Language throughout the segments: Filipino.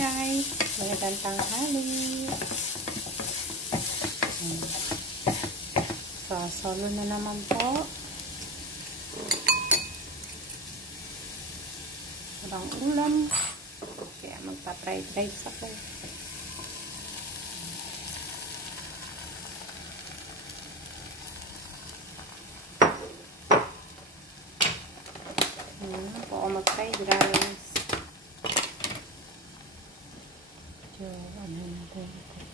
kapitbahay. Magandang tanghali. So, solo na naman po. Walang ulam. Kaya magpa-fried rice ako. Po ako mag-fried rice. So, ano natin ito?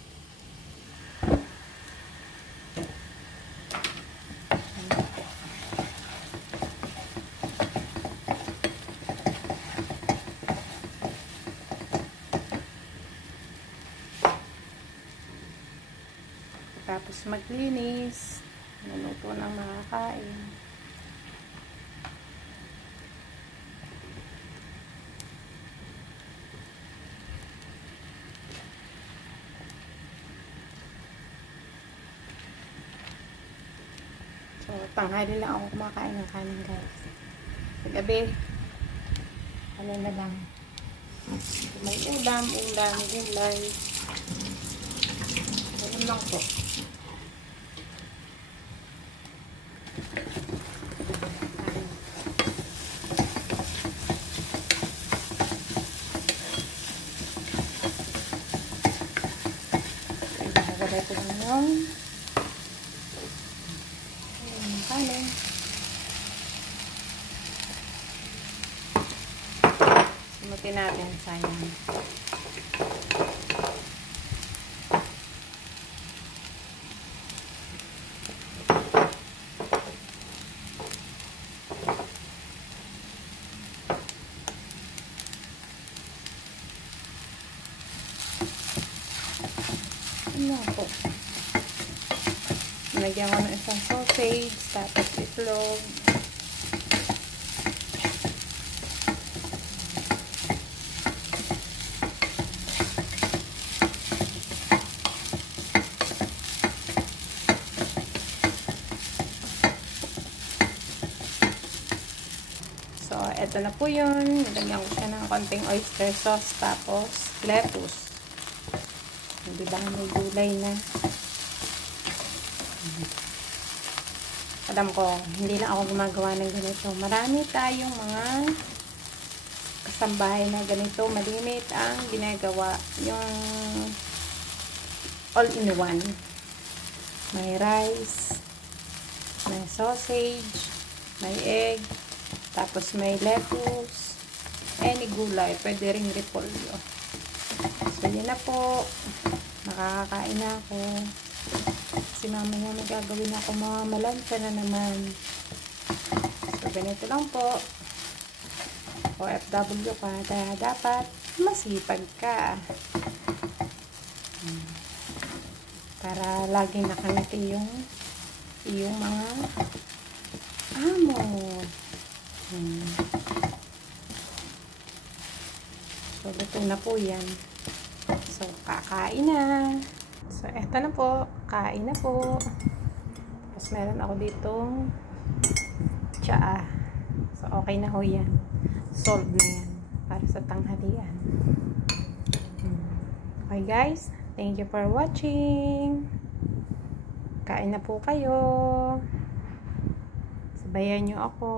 Tapos maglinis. Naluto ng makakain. So, tanghali lang ako kumakain ng kanin, guys. Sa gabi, ano na lang. May ulam, gulay. Ganun lang po. Ilagay ko lang yung kanin. Simutin natin, sayang. Ano po? Nalagyan ko ng isang sausage, tapos itlog. So, eto na po yun. Nilagyan ko siya ng konting oyster sauce, tapos lettuce. Hindi ba may gulay na? Alam ko, hindi lang ako gumagawa ng ganito. Marami tayong mga kasambahay na ganito. Malimit ang ginagawa. Yung all-in-one. May rice, may sausage, may egg, tapos may lettuce, any gulay. Pwede ring repolyo. So, yun na po. Makakakain na ako. Kasi mamaya may gagawin ako mga malansa na naman. So, ganito lang po. OFW ka. Kaya dapat masipag ka. Para laging nakangiti yung mga amo. So, luto na po yan. So, kakain na. So, eto na po. Kain na po. Tapos, meron ako ditong tsaa. So, okay na ho yan. Solved na yan. Para sa tanghalian. Okay, guys. Thank you for watching. Kain na po kayo. Sabayan nyo ako.